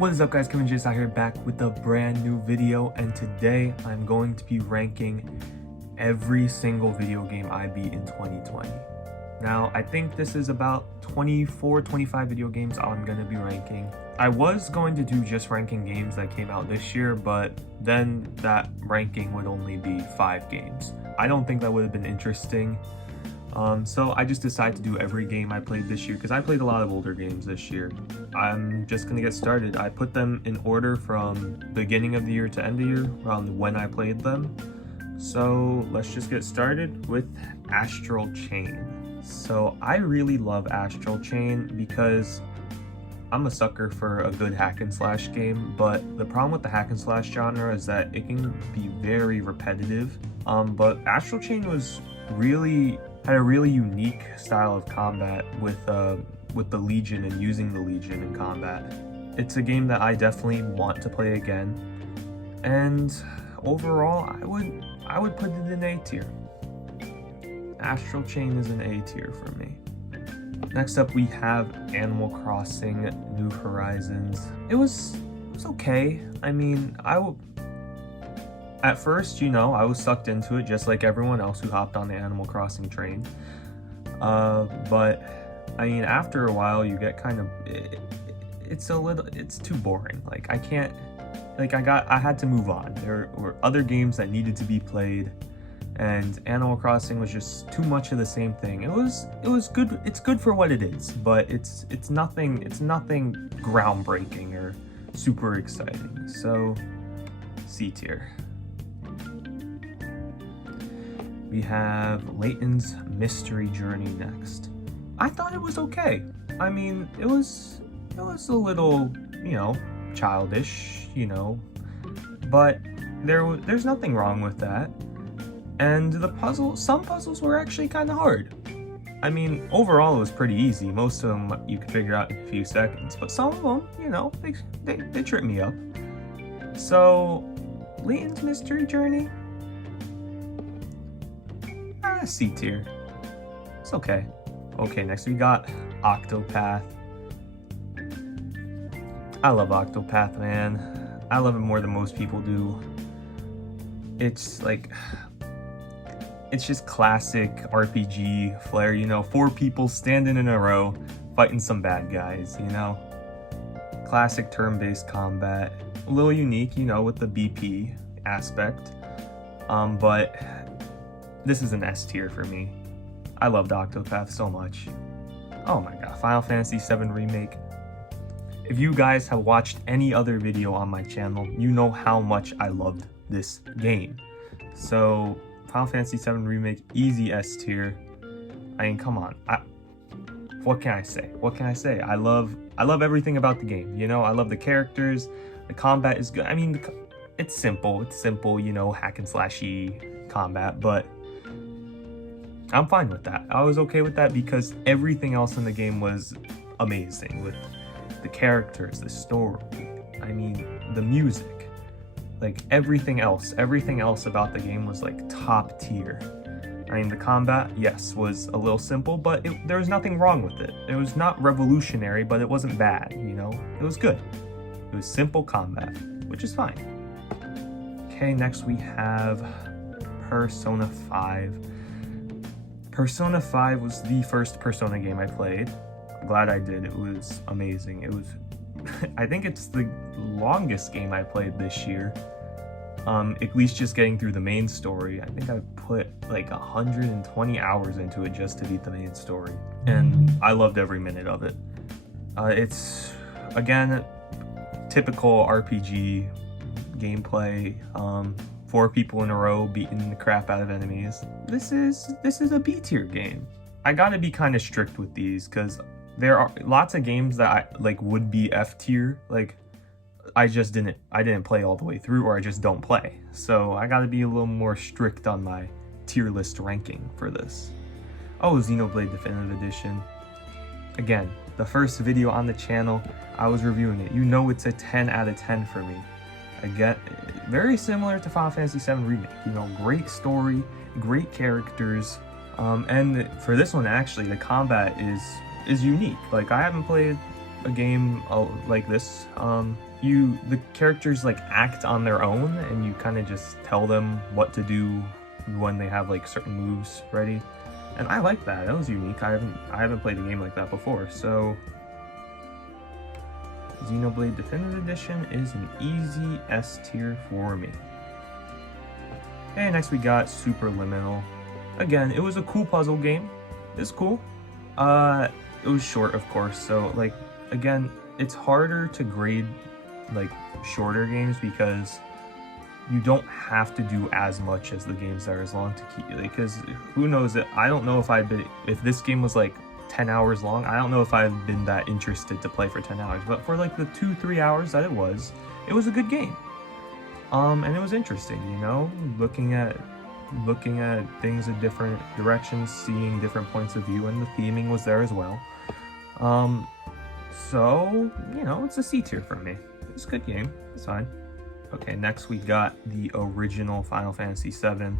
What is up guys, KevinJSI here back with a brand new video, and today I'm going to be ranking every single video game I beat in 2020. Now, I think this is about 24-25 video games I'm going to be ranking. I was going to do just ranking games that came out this year, but then that ranking would only be 5 games. I don't think that would have been interesting. So I just decided to do every game I played this year because I played a lot of older games this year. I'm just gonna get started. I put them in order from beginning of the year to end of the year, around when I played them. So let's just get started with Astral Chain. So I really love Astral Chain because I'm a sucker for a good hack and slash game, but the problem with the hack and slash genre is that it can be very repetitive. But Astral Chain had a really unique style of combat with the Legion and using the Legion in combat. It's a game that I definitely want to play again, and overall I would put it in A tier. Astral Chain is an A tier for me. Next up we have Animal Crossing New Horizons. It was okay. I mean, at first, I was sucked into it just like everyone else who hopped on the Animal Crossing train. But I mean, after a while you get kind of, it's too boring. Like I had to move on. There were other games that needed to be played, and Animal Crossing was just too much of the same thing. It was good. It's good for what it is, but it's nothing groundbreaking or super exciting. So C tier. We have Layton's Mystery Journey next. I thought it was okay. I mean, it was a little, childish, but there's nothing wrong with that. And some puzzles were actually kind of hard. I mean, overall it was pretty easy. Most of them you could figure out in a few seconds, but some of them, they tripped me up. So, Layton's Mystery Journey, C tier. It's okay. Okay, next we got Octopath. I love Octopath, man. I love it more than most people do. It's just classic RPG flair, 4 people standing in a row fighting some bad guys, Classic turn-based combat. A little unique, with the BP aspect. But this is an S tier for me. I loved Octopath so much. Oh my god, Final Fantasy VII Remake. If you guys have watched any other video on my channel, you know how much I loved this game. So, Final Fantasy VII Remake, easy S tier. I mean, come on. What can I say? I love everything about the game, I love the characters, the combat is good. I mean, it's simple, hack and slashy combat, but I'm fine with that. I was okay with that because everything else in the game was amazing, with the characters, the story, I mean, the music, everything else about the game was top tier. I mean, the combat, yes, was a little simple, but there was nothing wrong with it. It was not revolutionary, but it wasn't bad, It was good. It was simple combat, which is fine. Okay, next we have Persona 5. Persona 5 was the first Persona game I played. I'm glad I did. It was amazing. I think it's the longest game I played this year. At least just getting through the main story. I think I put 120 hours into it just to beat the main story. And I loved every minute of it. It's, again, typical RPG gameplay. 4 people in a row beating the crap out of enemies. This is a B tier game. I gotta be kind of strict with these because there are lots of games that I would be F tier. I didn't play all the way through, or I just don't play. So I gotta be a little more strict on my tier list ranking for this. Oh, Xenoblade Definitive Edition. Again, the first video on the channel, I was reviewing it. It's a 10 out of 10 for me. Again, very similar to Final Fantasy VII Remake. Great story, great characters, and for this one actually, the combat is unique. I haven't played a game like this. The characters like act on their own, and you kind of just tell them what to do when they have like certain moves ready. And I like that. That was unique. I haven't played a game like that before. So Xenoblade Definitive Edition is an easy S tier for me. Okay, next we got Superliminal. Again, it was a cool puzzle game. It's cool. It was short, of course. So like, again, it's harder to grade like shorter games because you don't have to do as much as the games that are as long to keep, because who knows it. I don't know if this game was like 10 hours long, I don't know if I've been that interested to play for 10 hours, but for like the 2-3 hours that it was a good game. And it was interesting, you know, looking at things in different directions, seeing different points of view, and the theming was there as well. So, you know, it's a C tier for me. It's a good game. It's fine. Okay, next we got the original Final Fantasy VII.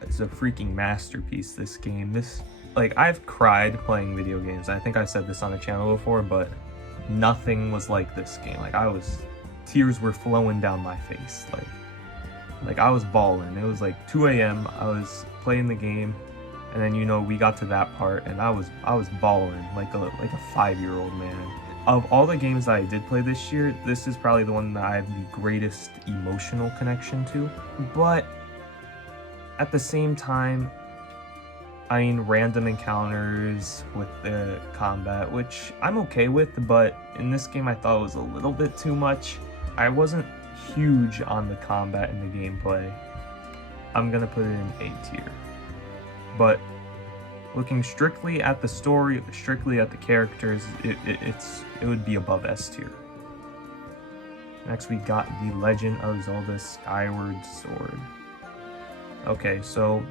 It's a freaking masterpiece, this game. Like, I've cried playing video games. I think I said this on the channel before, but nothing was like this game. Like, tears were flowing down my face. Like I was bawling. It was like 2 a.m. I was playing the game, and then, you know, we got to that part, and I was bawling like a 5-year-old man. Of all the games that I did play this year, this is probably the one that I have the greatest emotional connection to. But at the same time, I mean, random encounters with the combat, which I'm okay with, but in this game I thought it was a little bit too much. I wasn't huge on the combat and the gameplay. I'm gonna put it in A tier. But looking strictly at the story, strictly at the characters, it would be above S tier. Next we got The Legend of Zelda Skyward Sword. Okay, so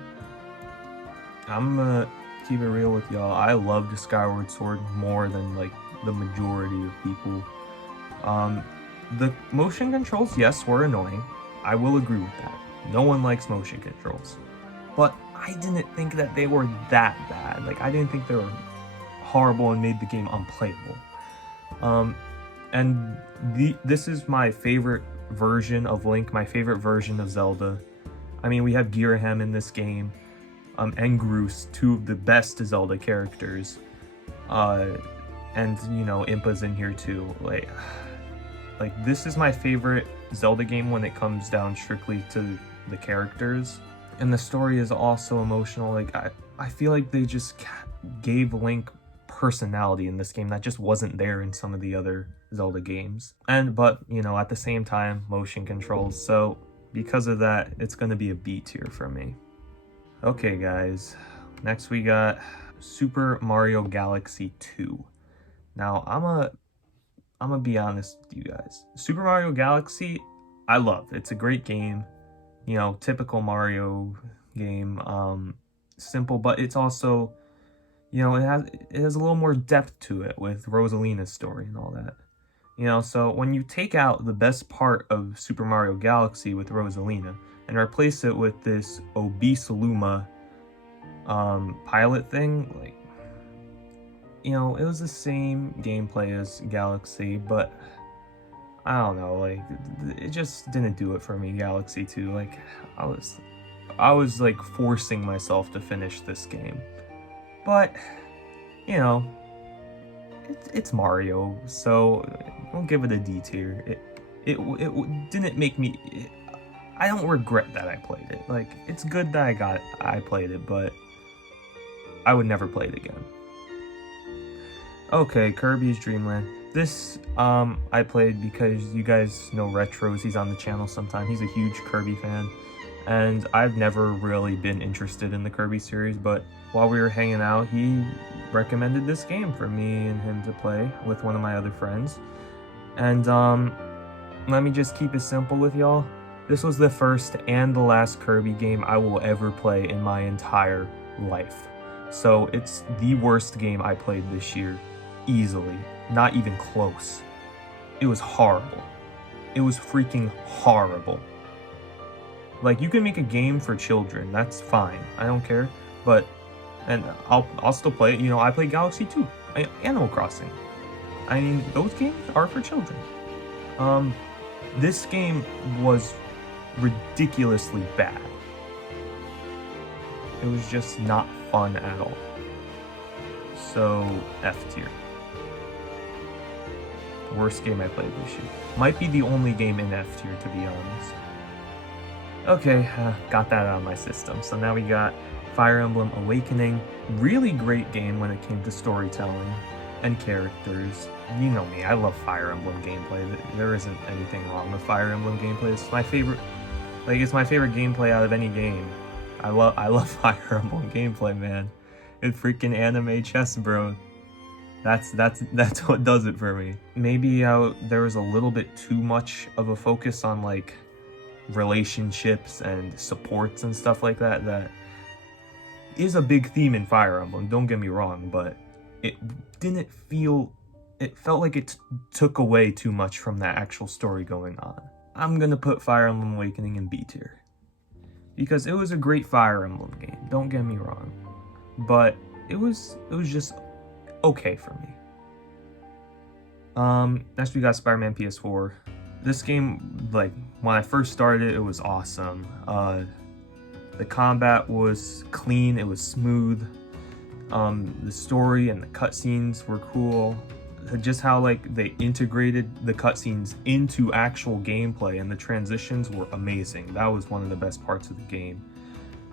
I'm gonna keep it real with y'all. I loved Skyward Sword more than like the majority of people. The motion controls, yes, were annoying. I will agree with that. No one likes motion controls. But I didn't think that they were that bad. Like, I didn't think they were horrible and made the game unplayable. And this is my favorite version of Link, my favorite version of Zelda. I mean, we have Girahim in this game, and Groose, two of the best Zelda characters. And, you know, Impa's in here too. Like, this is my favorite Zelda game when it comes down strictly to the characters. And the story is also emotional. Like, I feel like they just gave Link personality in this game that just wasn't there in some of the other Zelda games. But, you know, at the same time, motion controls. So because of that, it's going to be a B tier for me. Okay, guys. Next we got Super Mario Galaxy 2. Now, I'm gonna be honest with you guys. Super Mario Galaxy, I love. It's a great game. You know, typical Mario game. Simple, but it's also, you know, it has a little more depth to it with Rosalina's story and all that. You know, so when you take out the best part of Super Mario Galaxy with Rosalina and replace it with this obese Luma pilot thing, like, you know, it was the same gameplay as Galaxy, but I don't know, like, it just didn't do it for me, Galaxy 2. Like, I was like forcing myself to finish this game. But, you know, it's Mario, so I'll give it a D tier. It didn't make me... I don't regret that I played it. Like, it's good that I played it, but I would never play it again. Okay, Kirby's Dream Land. This, I played because you guys know Retros. He's on the channel sometime. He's a huge Kirby fan. And I've never really been interested in the Kirby series, but while we were hanging out, he recommended this game for me and him to play with one of my other friends. And, let me just keep it simple with y'all. This was the first and the last Kirby game I will ever play in my entire life. So it's the worst game I played this year. Easily. Not even close. It was horrible. It was freaking horrible. Like, you can make a game for children, that's fine. I don't care. But, and I'll still play it. You know, I played Galaxy 2, Animal Crossing. I mean, those games are for children. This game was ridiculously bad. It was just not fun at all. So, F tier. Worst game I played this year. Might be the only game in F tier, to be honest. Okay, got that out of my system. So now we got Fire Emblem Awakening. Really great game when it came to storytelling and characters. You know me, I love Fire Emblem gameplay. There isn't anything wrong with Fire Emblem gameplay. It's my favorite, it's my favorite gameplay out of any game. I love Fire Emblem gameplay, man. It's freaking anime chess, bro. That's what does it for me. Maybe there was a little bit too much of a focus on like relationships and supports and stuff like that. That is a big theme in Fire Emblem, don't get me wrong, but it felt like it took away too much from that actual story going on. I'm gonna put Fire Emblem Awakening in B tier. Because it was a great Fire Emblem game, don't get me wrong. But it was just okay for me. Next we got Spider-Man PS4. This game, like, when I first started it was awesome. The combat was clean, it was smooth. The story and the cutscenes were cool. Just how like they integrated the cutscenes into actual gameplay and the transitions were amazing. That was one of the best parts of the game.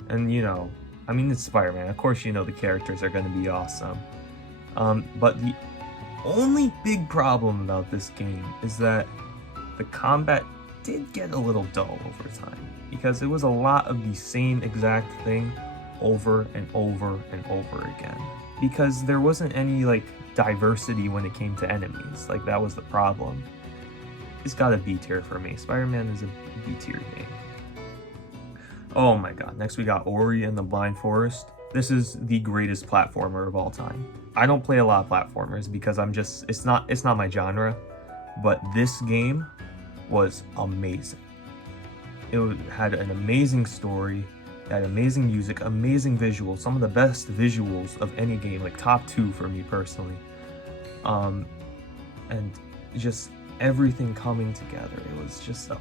And you know, I mean, it's Spider-Man. Of course, you know the characters are going to be awesome. But the only big problem about this game is that the combat did get a little dull over time, because it was a lot of the same exact thing over and over and over again. Because there wasn't any like diversity when it came to enemies. Like, that was the problem. It's got a B tier for me. Spider-Man is a B tier game. Oh my god, next we got Ori and the Blind Forest. This is the greatest platformer of all time. I don't play a lot of platformers because it's not my genre, but this game was amazing. It had an amazing story, it had amazing music, amazing visuals, some of the best visuals of any game, like top 2 for me personally. And just everything coming together. It was just a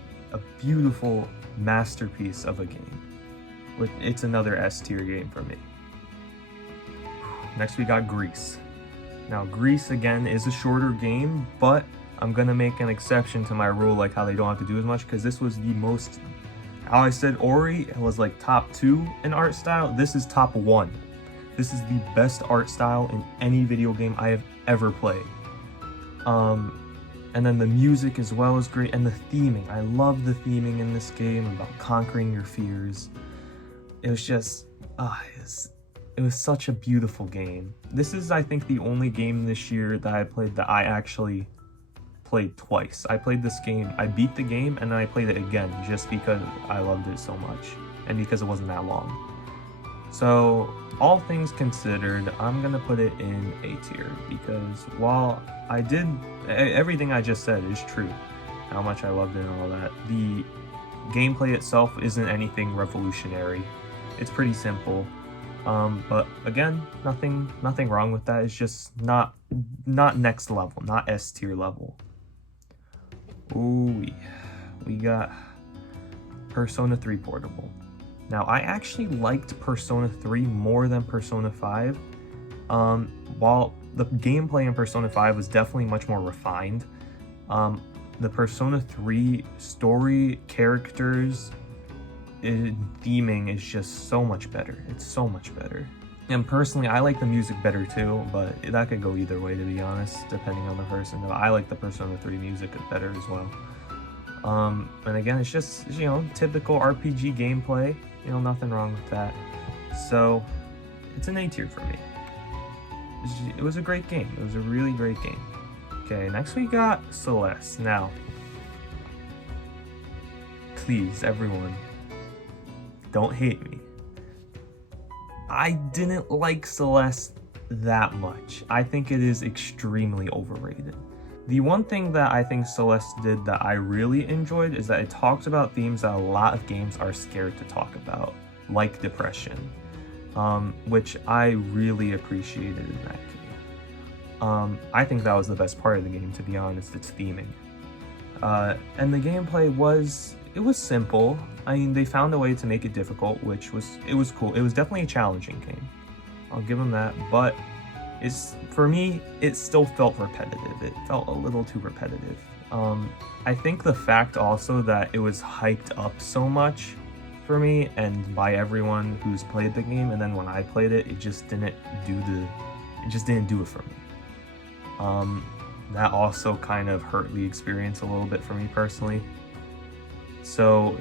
beautiful masterpiece of a game. It's another S tier game for me. Next we got Grease. Now Grease again is a shorter game, but I'm gonna make an exception to my rule, like how they don't have to do as much, because this was the most, how I said Ori was like top 2 in art style, this is top 1. This is the best art style in any video game I have ever played. And then the music as well is great, and the theming. I love the theming in this game about conquering your fears. It was just, it was such a beautiful game. This is, I think, the only game this year that I played that I actually played twice. I played this game, I beat the game, and then I played it again just because I loved it so much, and because it wasn't that long. So, all things considered, I'm gonna put it in A tier, because while everything I just said is true, how much I loved it and all that, the gameplay itself isn't anything revolutionary. It's pretty simple. But again, nothing wrong with that. It's just not next level, not S tier level. Ooh, we got Persona 3 Portable. Now, I actually liked Persona 3 more than Persona 5. While the gameplay in Persona 5 was definitely much more refined, the Persona 3 story, characters, theming is just so much better. It's so much better. And personally, I like the music better too, but that could go either way, to be honest, depending on the person. I like the Persona 3 music better as well. And again, it's just, you know, typical RPG gameplay. You know, nothing wrong with that. So, it's an A tier for me. It was a great game. It was a really great game. Okay, next we got Celeste. Now, please, everyone, don't hate me. I didn't like Celeste that much. I think it is extremely overrated. The one thing that I think Celeste did that I really enjoyed is that it talked about themes that a lot of games are scared to talk about, like depression, which I really appreciated in that I think that was the best part of the game, to be honest, its theming. And the gameplay was simple. I mean, they found a way to make it difficult, which was cool. It was definitely a challenging game. I'll give them that, but for me, it still felt repetitive. It felt a little too repetitive. I think the fact also that it was hyped up so much for me and by everyone who's played the game, and then when I played it, it just didn't do it for me. That also kind of hurt the experience a little bit for me personally. So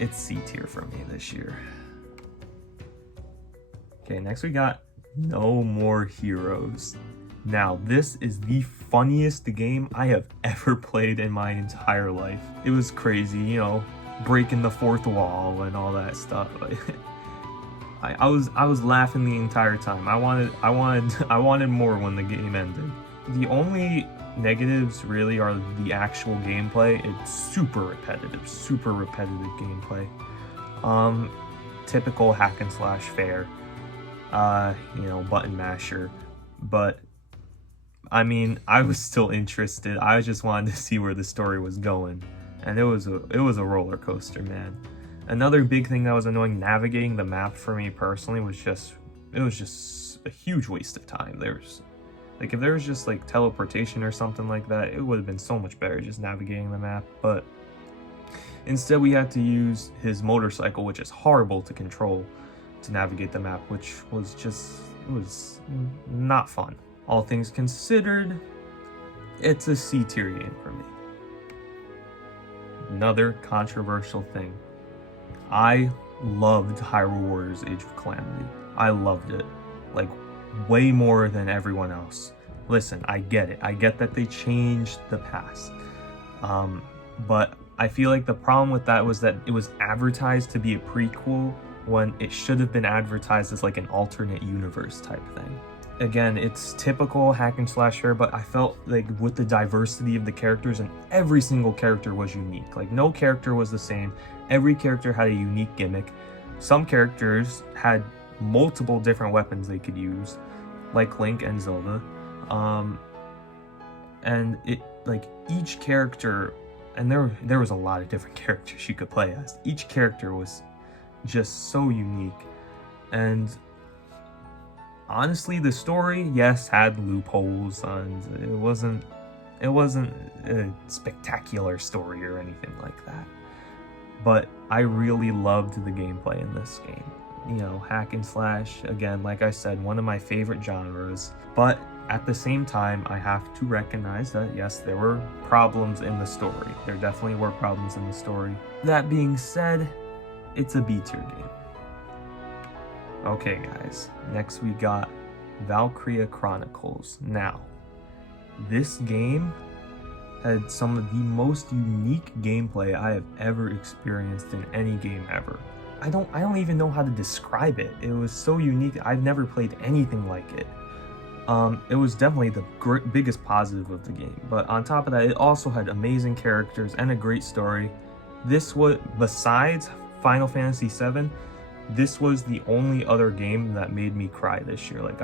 it's C tier for me this year. Okay, next we got No More Heroes. Now, this is the funniest game I have ever played in my entire life. It was crazy, you know, breaking the fourth wall and all that stuff. I was laughing the entire time. I wanted more when the game ended. The only negatives really are the actual gameplay. It's super repetitive gameplay. Typical hack and slash fare. You know, button masher. But I mean, I was still interested. I just wanted to see where the story was going. And it was a roller coaster, man. Another big thing that was annoying, navigating the map for me personally was just a huge waste of time. If there was just like teleportation or something like that, it would have been so much better just navigating the map. But instead we had to use his motorcycle, which is horrible to control, to navigate the map, which was not fun. All things considered, it's a C tier game for me. Another controversial thing. I loved Hyrule Warriors Age of Calamity. I loved it. Like, way more than everyone else. Listen, I get it. I get that they changed the past. But I feel like the problem with that was that it was advertised to be a prequel when it should have been advertised as like an alternate universe type thing. Again, it's typical hack and slasher, but I felt like with the diversity of the characters, and every single character was unique. Like, no character was the same. Every character had a unique gimmick. Some characters had multiple different weapons they could use, like Link and Zelda. And it, like, each character, and there was a lot of different characters you could play as. Each character was just so unique. And honestly, the story, yes, had loopholes, and it wasn't a spectacular story or anything like that. But I really loved the gameplay in this game. You know, hack and slash, again, like I said, one of my favorite genres. But at the same time, I have to recognize that, yes, there were problems in the story. There definitely were problems in the story. That being said, it's a B tier game. Okay, guys, next we got Valkyria Chronicles. Now, this game had some of the most unique gameplay I have ever experienced in any game ever. I don't even know how to describe it. It was so unique. I've never played anything like it. It was definitely the biggest positive of the game. But on top of that, it also had amazing characters and a great story. This was, besides Final Fantasy VII, this was the only other game that made me cry this year. Like,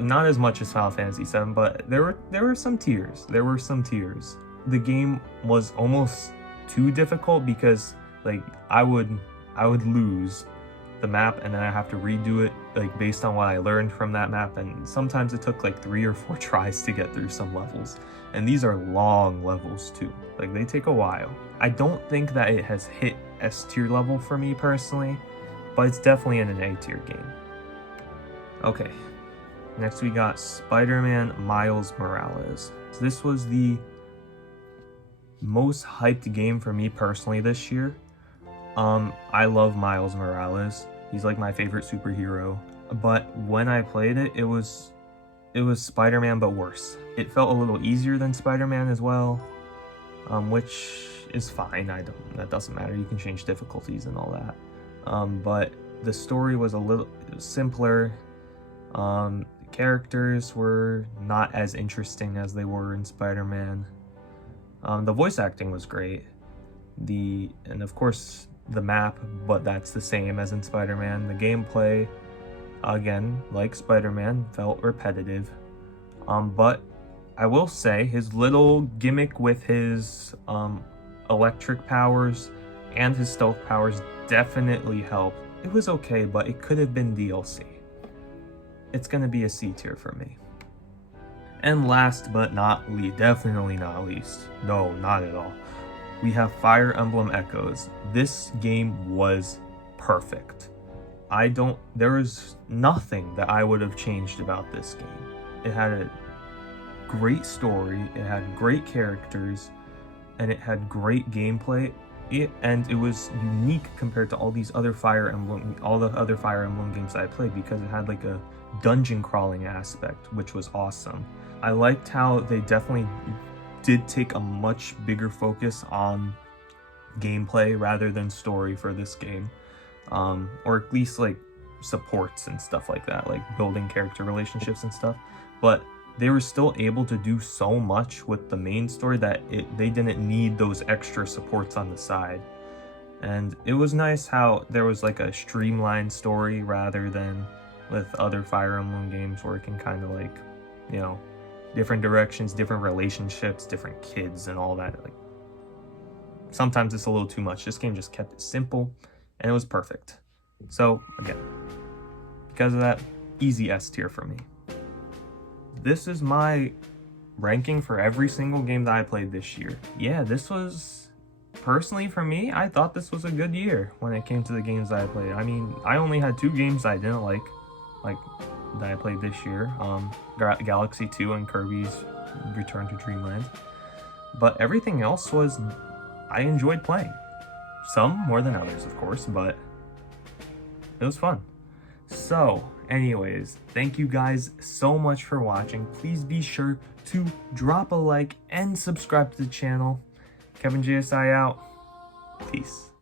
not as much as Final Fantasy VII, but there were some tears. There were some tears. The game was almost too difficult because, like, I would lose the map and then I have to redo it, like, based on what I learned from that map, and sometimes it took like 3 or 4 tries to get through some levels, and these are long levels too. Like, they take a while. I don't think that it has hit S tier level for me personally, but it's definitely in an A tier game. Okay, next we got Spider-Man Miles Morales. So this was the most hyped game for me personally this year. I love Miles Morales. He's like my favorite superhero. But when I played it, it was Spider-Man but worse. It felt a little easier than Spider-Man as well, which is fine. That doesn't matter. You can change difficulties and all that. But the story was a little simpler. Characters were not as interesting as they were in Spider-Man. The voice acting was great. And of course the map, but that's the same as in Spider-Man. The gameplay, again, like Spider-Man, felt repetitive. But I will say his little gimmick with his electric powers and his stealth powers definitely helped. It was okay, but it could have been DLC. It's gonna be a C tier for me. And last but not least, definitely not least, no, not at all, we have Fire Emblem Echoes. This game was perfect. There was nothing that I would have changed about this game. It had a great story, it had great characters, and it had great gameplay. And it was unique compared to all the other Fire Emblem games I played, because it had like a dungeon crawling aspect, which was awesome. I liked how they definitely did take a much bigger focus on gameplay rather than story for this game, or at least like supports and stuff like that, like building character relationships and stuff. But they were still able to do so much with the main story that they didn't need those extra supports on the side. And it was nice how there was like a streamlined story rather than with other Fire Emblem games where it can kind of like, you know, different directions, different relationships, different kids and all that. Like sometimes it's a little too much. This game just kept it simple and it was perfect. So again, because of that, easy S tier for me. This is my ranking for every single game that I played this year. Yeah, this was, personally for me, I thought this was a good year when it came to the games that I played. I mean, I only had 2 games I didn't like that I played this year, Galaxy 2 and Kirby's Return to Dreamland. But everything else was, I enjoyed playing. Some more than others, of course, but it was fun. So, anyways, thank you guys so much for watching. Please be sure to drop a like and subscribe to the channel. KevinJSI out. Peace.